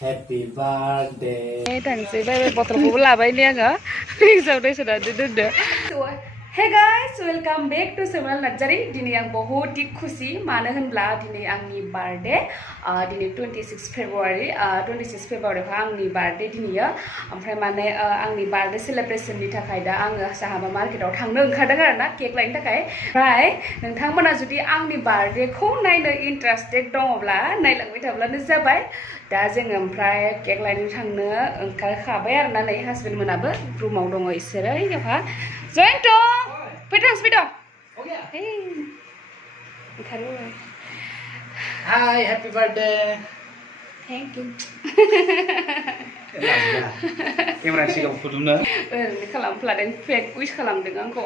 Happy birthday. Tangsih bae botolku labai ni aga. Saudai sudah duduk. Hey guys, welcome back to Sormila Nursery. Dini yang बहुत ही खुशी मानो होनब्ला दिनै आंनि birthday दिनै 26 February 26 February खौ आंनि बार्थडे दिनैयो ओमफ्राय माने आंनि बार्थडे सेलिब्रेशननि थाखाय दा आङो साहाबा मार्केटाव थांनो ओंखारदों आरोना केक लायनो थाखाय ओमफ्राय नोंथांमोना जुदि आंनि बार्थडे खौ नायनो इन्टारेस्टेड दङब्ला नायलांबाय थाब्लानो जाबाय दा जोङो ओमफ्राय केक लायनो थांनो ओंखारखाबाय आरोना नै हासबेन्ड मोनाबो रुमाव दङ इसोरो इयावहा Jointo, speedo. Hey, Hi, happy birthday. Thank you. Kamera sih kamu kudumnya. Kalam peladan fake wish kalam dengan ko.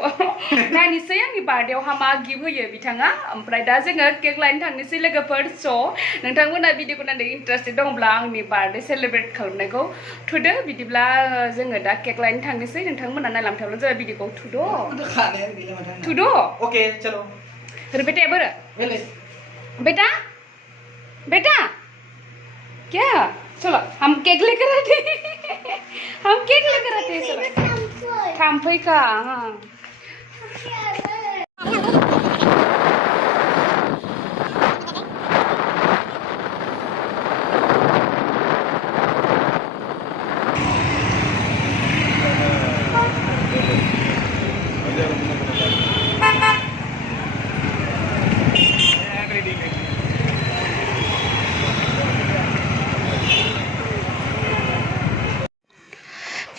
Nah ni saya ni birthday hama give ya bitanga. Amprai dah jenga cake lain thang ni sih lega first so. Nantang pun nabi dia pun ada interested dong belang ni birthday celebrate kalam neko. Tudo bidi belang jenga dah cake lain thang ni sih nantang pun anak lam thang jadi bidi ko tudo. Tudo. Okay, चलो. Berbeda ya ber? Boleh. बेटा बेटा क्या चलो हम cake लेकर आते हम cake लेकर आते चलो थाम्फै का हाँ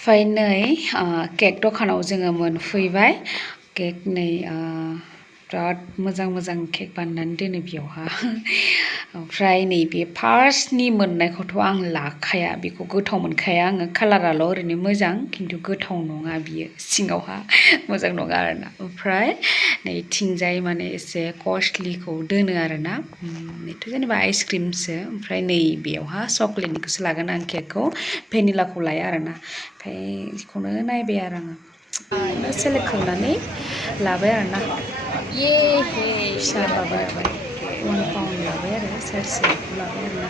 Finally, cake dखानाव जोङो मोनफैबाय केक नै बिराद मोजां केक बानायनानै दोनो बेयावहा ओमफ्राय नैबे फार्स्टनि मोननायखौथ' आं लाखाया बेखौ गोथाव मोनखाया आङो कालाराल' ओरैनो मोजां खिन्थु गोथाव नङा बियो सिङावहा मोजां नङा आरोना ओमफ्राय नैथिंजाय माने एसे कस्टलिखौ दोनो आरोना बेथ' जेनेबा आइसक्रिमसो ओमफ्राय नै बेयावहा चकलेटनिखौसो लागोन आं केकखौ भेनिलाखौ लाया आरोना ओमफ्राय बेखौनो नायबाय आरो आङो सेलेक्ट खालामनानै लाबाय आरोना ये फिसा लाबाय 1 पाउन्ड लाबाय आरो सेरसेखौ लाबाय आरोना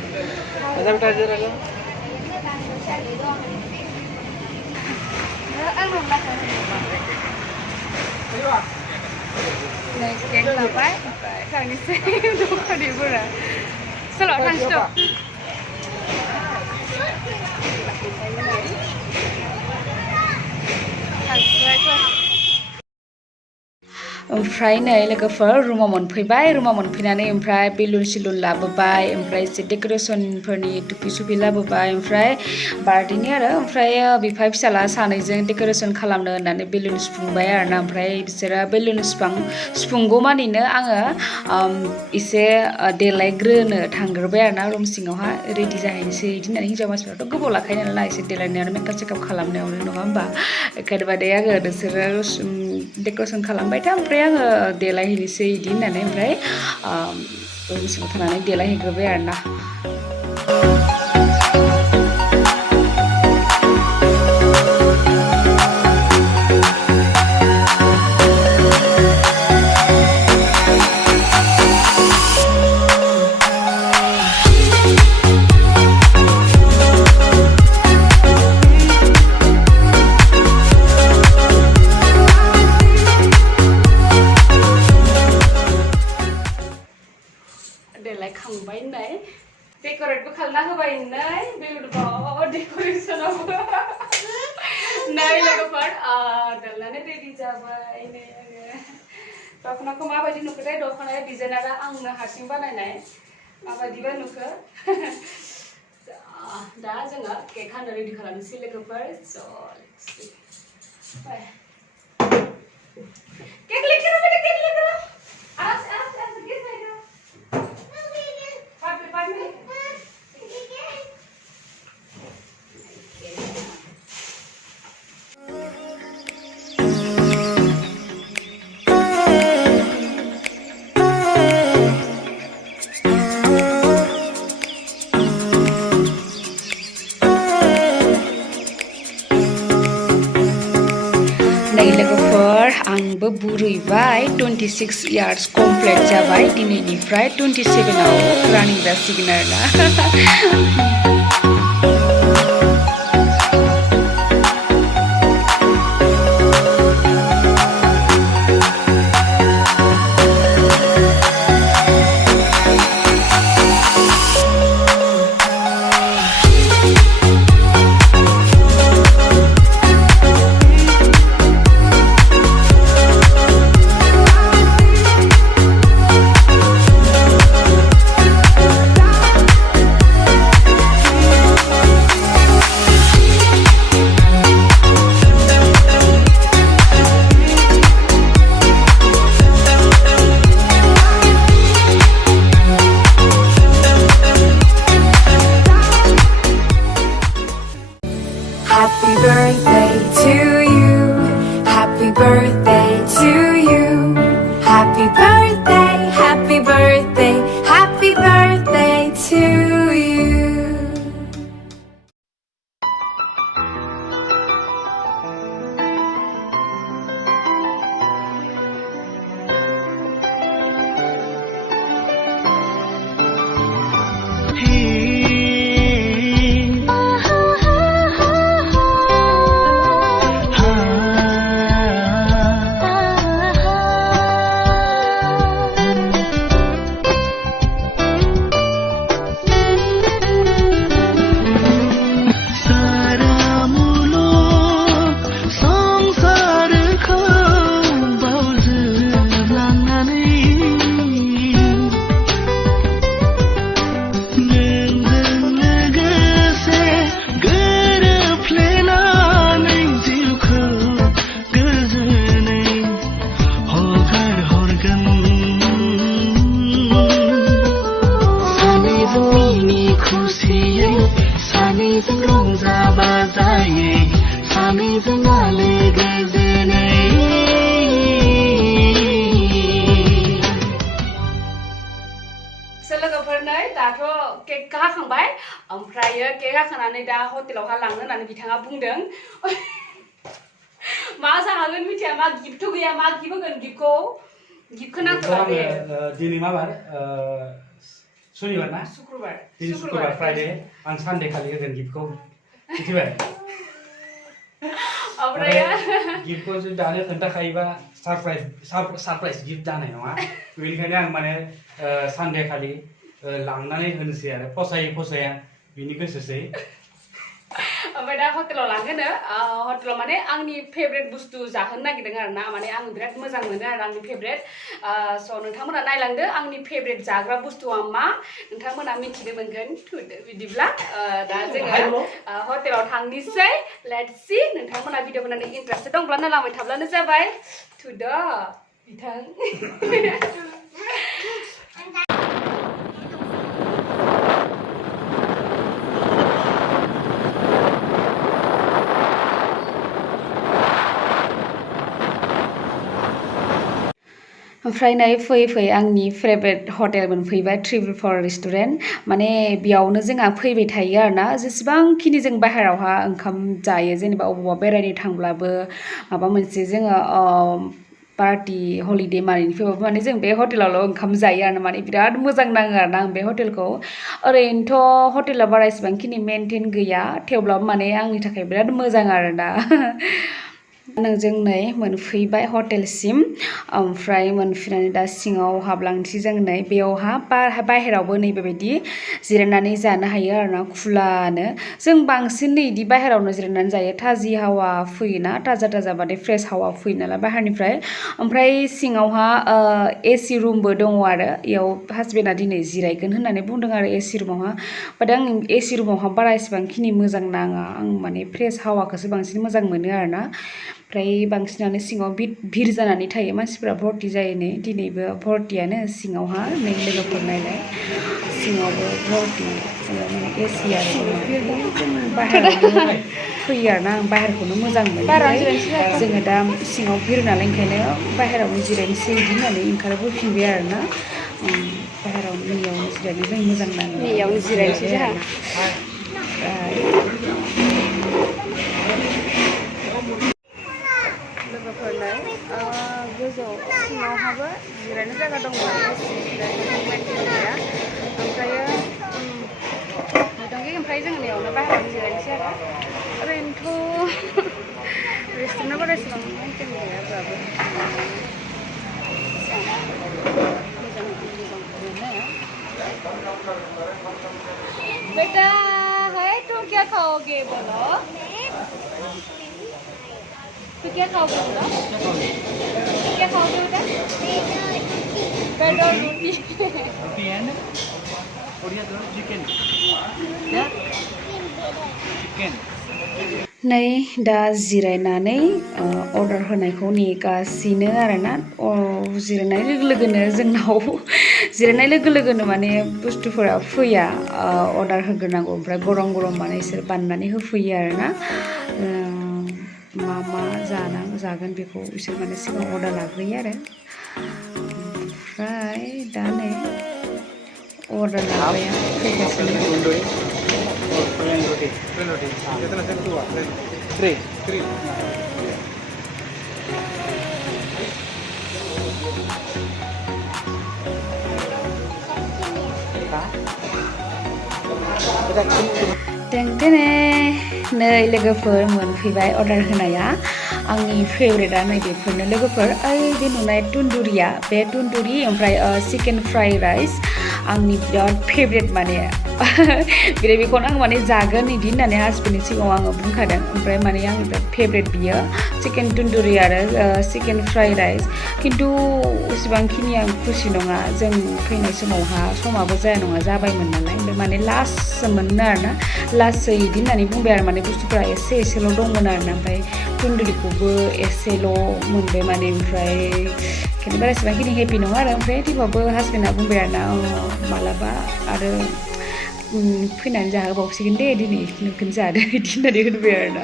नै केक लाबाय ओमफ्राय थांनोसै दखानिफोरा सोलाव थांसै ओमफ्राय नै लोगोफोर रुमाव मोनफैबाय रुमाव मोनफैनानै ओमफ्राय बेलुन सिलुन लाबोबाय ओमफ्राय एसे डेक'रेसनफोरनि टुपि सुपि लाबोबाय ओमफ्राय बार्थडेनि आरो ओमफ्राय बिफा फिसाला सानैजों डेक'रेसन खालामनो होननानै बेलुन सुफुंबाय आरोना ओमफ्राय बिसोरो बेलुन सुफुंगौमानिनो आङो एसे देलायग्रोनो थांग्रोबाय आरोना रुम सिङावहा रेडि जाहैनोसै बिदि होननानै हिन्जाव मानसिफ्राथ' गोबाव लाखायो नालाय एसे देलायनायावनो मेकआप सेकआप खालामनायावनो नङा होमबा ओंखायनो बादै आङो नोंसोरो डेक'रेसन खालामबाय था ओमफ्राय आङो देलायहैनोसै बिदि होननानै ओमफ्राय रुम सिङाव थानानै देलायहैग्रोबाय आरोना देलायखांबाय नै डेक'रेटबो खालामना होबाय नै बेलुनखौ डेक'रेसनावबो नै लोगोफोर देलायनानै रेडि जाबाय नै आङो दख'नाखौ माबायदि नुखोथाय दख'नाया डिजाइनारा आंनो हारसिं बानायनाय माबायदिबा नुखो दा जोङो केक हानो रेडि खालामनोसै लोगोफोर स' केक लेकर बेटा केक लेकर आराम से गिर जाएगा नै लोगोफोर आंबो बुरैबाय 26 years कमप्लिट जाबाय दिनैनिफ्राय 27 आव रानिं जासिगोन आरोना Happy birthday to you. Happy birthday to you. Happy birthday, happy birthday, happy birthday to you. दाथ' केक हाखांबाय ओमफ्रायो केक हाखांनानै दा हटेलावहा लांनो होननानै बिथाङा बुंदों मा जाहोगोन मिथिया मा गिफ्टथ' गैया मा गिफ्ट होगोन गिफ्टखौ नांथ'ला दे दिनै मा बार सुनिबार ना शुक्रबार दिनै शुक्रबार फ्राइडे आं सानडे खालि होगोन गिफ्टखौ मिथिबाय ओमफ्रायो गिफ्टखौ जुदि दानो खोन्थाखायोबा सरप्राइज गिफ्ट जानाय नङा बेनिखायनो आं माने सानडे खालि लांनानै होनोसै आरो फसाया बिनि गोसोसै ओमफ्राय दा हटेलाव लांगोनो हटेलाव माने आंनि फेभरेट बुस्थु जाहोनो नागिरदों आरो ना माने आं बिराद मोजां मोनो आरो आंनि फेभरेट स' नोंथांमोना नायलांदो आंनि फेभरेट जाग्रा बुस्थुआ मा नोंथांमोना मिथिनो मोनगोन बिदिब्ला दा जोङो हटेलाव थांनोसै लेट्स सी नोंथांमोना भिडिअखौ नायनो इन्टारेस्टेड दंब्ला नायलांबाय थाब्लानो जाबाय थुद' बिथां ओमफ्राय नै फैयै आंनि फेभरेट हटेल मोनफैबाय 344 रेस्टुरेन्ट माने बेयावनो जोंहा फैबाय थायो आरोना जेसेबांखिनि जों बाहेरावहा ओंखाम जायो जेनेबा अबावबा बेरायनो थांब्लाबो माबा मोनसे जोङो पार्टी हलिडे मानिनो फैबाबो माने जों बे हटेलावल' ओंखाम जायो आरो माने बिराद मोजां नाङो आरोना आं बे हटेलखौ ओरैनोथ' हटेला बारा इसेबांखिनि मेनटेन गैया थेवब्लाबो माने आंनि थाखाय बिराद मोजां आरोना नोंजों नै मोनफैबाय हटेलसिम ओमफ्राय मोनफैनानै दा सिङाव हाबलांसै जों नै बेयावहा बाहेरावबो नै बेबायदि जिरायनानै जानो हायो आरोना खुलानो जों बांसिन नै इदि बाहेरावनो जिरायनानै जायो थाजि हावा फैयोना थाजा माने फ्रेश हावा फैयो नालाय बाहेरनिफ्राय ओमफ्राय सिङावहा एसि रुमबो दङ आरो इयाव हासबेन्डआ दिनै जिरायगोन होननानै बुंदों आरो एसि रुमावहा बाट आं एसि रुमावहा बारा इसेबांखिनि मोजां नाङा आं माने फ्रेश हावाखौसो बांसिन मोजां मोनो आरोना ओमफ्राय बांसिनानो सिङाव भिर जानानै थायो मानसिफोरा भर्ति जायो नै दिनैबो भर्तियानो सिङावहा नै लोगोफोर नायलाय सिङावबो भर्ति माने एसि आरो बाहेरावबो फैयो आरोना आं बाहेरखौनो मोजां मोनो जोङो दा सिङाव भिर नालाय ओंखायनो बाहेरावनो जिरायनोसै बिदि होननानै ओंखारबोफिनबाय आरोना बाहेरावनो नैयावनो जिरायनो जों मोजां नाङो नैयावनो जिरायनोसै जोंहा लोगोफोरलाय गोजौ सिङावहाबो जिरायनो जायगा दंमोन गैया ओमफ्रायो ओमफ्राय जों नैयावनो बाहेरावनो जिरायनोसै आरो ओरैनोथ' रेस्टुरेन्टआव बारा एसेबां मेनटेन गैयाब्लाबो बेटा है तुम क्या खाओगे बोलो तो क्या खाओगे बोलो क्या खाओगे बेटा ब्रेड और रोटी चिकन नै दा जिरायनानै अर्डार होनायखौ नेगासिनो आरोना जिरायनाय लोगो लोगोनो जोंनाव जिरायनाय लोगो लोगोनो माने बुस्थुफोरा फैया अर्डार होग्रोनांगौ ओमफ्राय गरम माने इसोर बानायनानै होफैयो आरोना मा मा जागोन बेखौ बिसोर माने सिगां अर्डार लाग्रोयो आरो ओमफ्राय दा नै अर्डार लाग्राया फैगासिनो नै लोगोफोर मोनफैबाय अर्डार होनाया आंनि फेभरेटआ नै बेफोरनो लोगोफोर बे नुनाय तन्दुरिया बे तन्दुरि ओमफ्राय चिकेन फ्राइड राइस आंनि बिराद फेभरेट माने बेखौनो आं माने जागोन बिदि होननानै हासबेन्डनि सिगाङाव आङो बुंखादों ओमफ्राय माने आंनि बिराद फेभरेट बियो चिकेन तन्दुरि आरो चिकेन फ्राइड राइस खिन्थु इसिबांखिनि आं खुसि नङा जों फैनाय समावहा समाबो जाया नङा जाबायमोन नालाय ओमफ्राय माने लास्टसो मोनो आरोना लास्टसो बिदि होननानै बुंबाय आरो माने बुस्थुफोरा एसेल' दंमोन आरोना ओमफ्राय तन्दुरिखौबो एसेल' मोनबाय माने ओमफ्राय खिन्थु बारा एसेबांखिनि हेपि नङा आरो ओमफ्राय थेवबाबो हासबेन्डआ बुंबाय आरोना मालाबा आरो फैनानै जाहोबावसिगोन दे दिनै नोंखौनो जादो बिदि होननानै होनबाय आरोना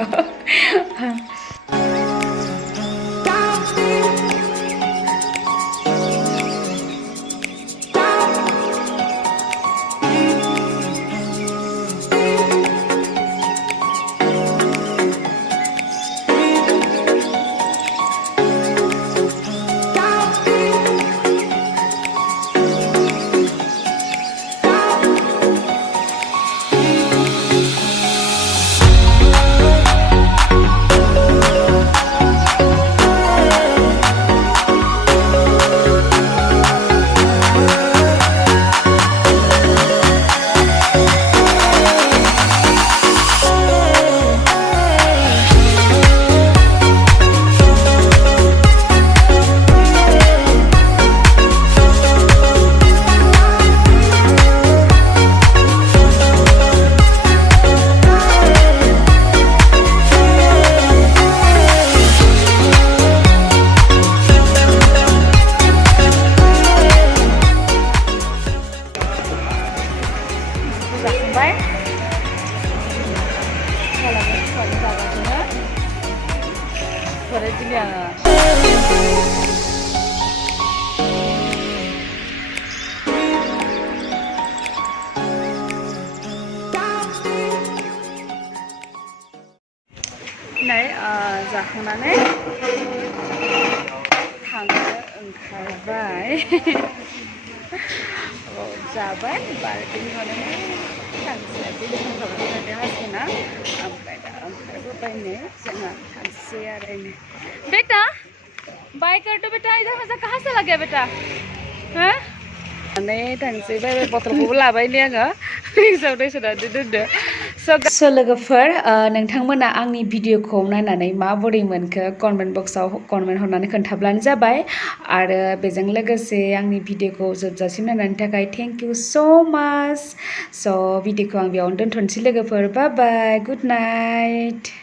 जाखांनानै थांनो ओंखारबाय जाबाय बारदिनि हरनानै थांसै बेलेग थांबाय हासबेन्डआ ओमफ्राय दा ओंखारबोबायनो जोंहा थांसै आरो बेटा बाय कर दो बेटा इधर मजा कहाँ से लगे बेटा हाँ माने थांसै बाय बथलखौबो लाबायलै आङो रिक्सायाव दै सोनानै दोनदो स' लोगोफोर नोंथांमोना आंनि भिडिअखौ नायनानै माबोरै मोनखो कमेन्ट बक्सआव कमेन्ट हरनानै खोन्थाब्लानो जाबाय आरो बेजों लोगोसे आंनि भिडिअखौ जोबजासिम नायनायनि थाखाय थेंक इउ स' माच स' भिडिअखौ आं बेयावनो दोनथ'नोसै लोगोफोर बाय बाय गुड नाइट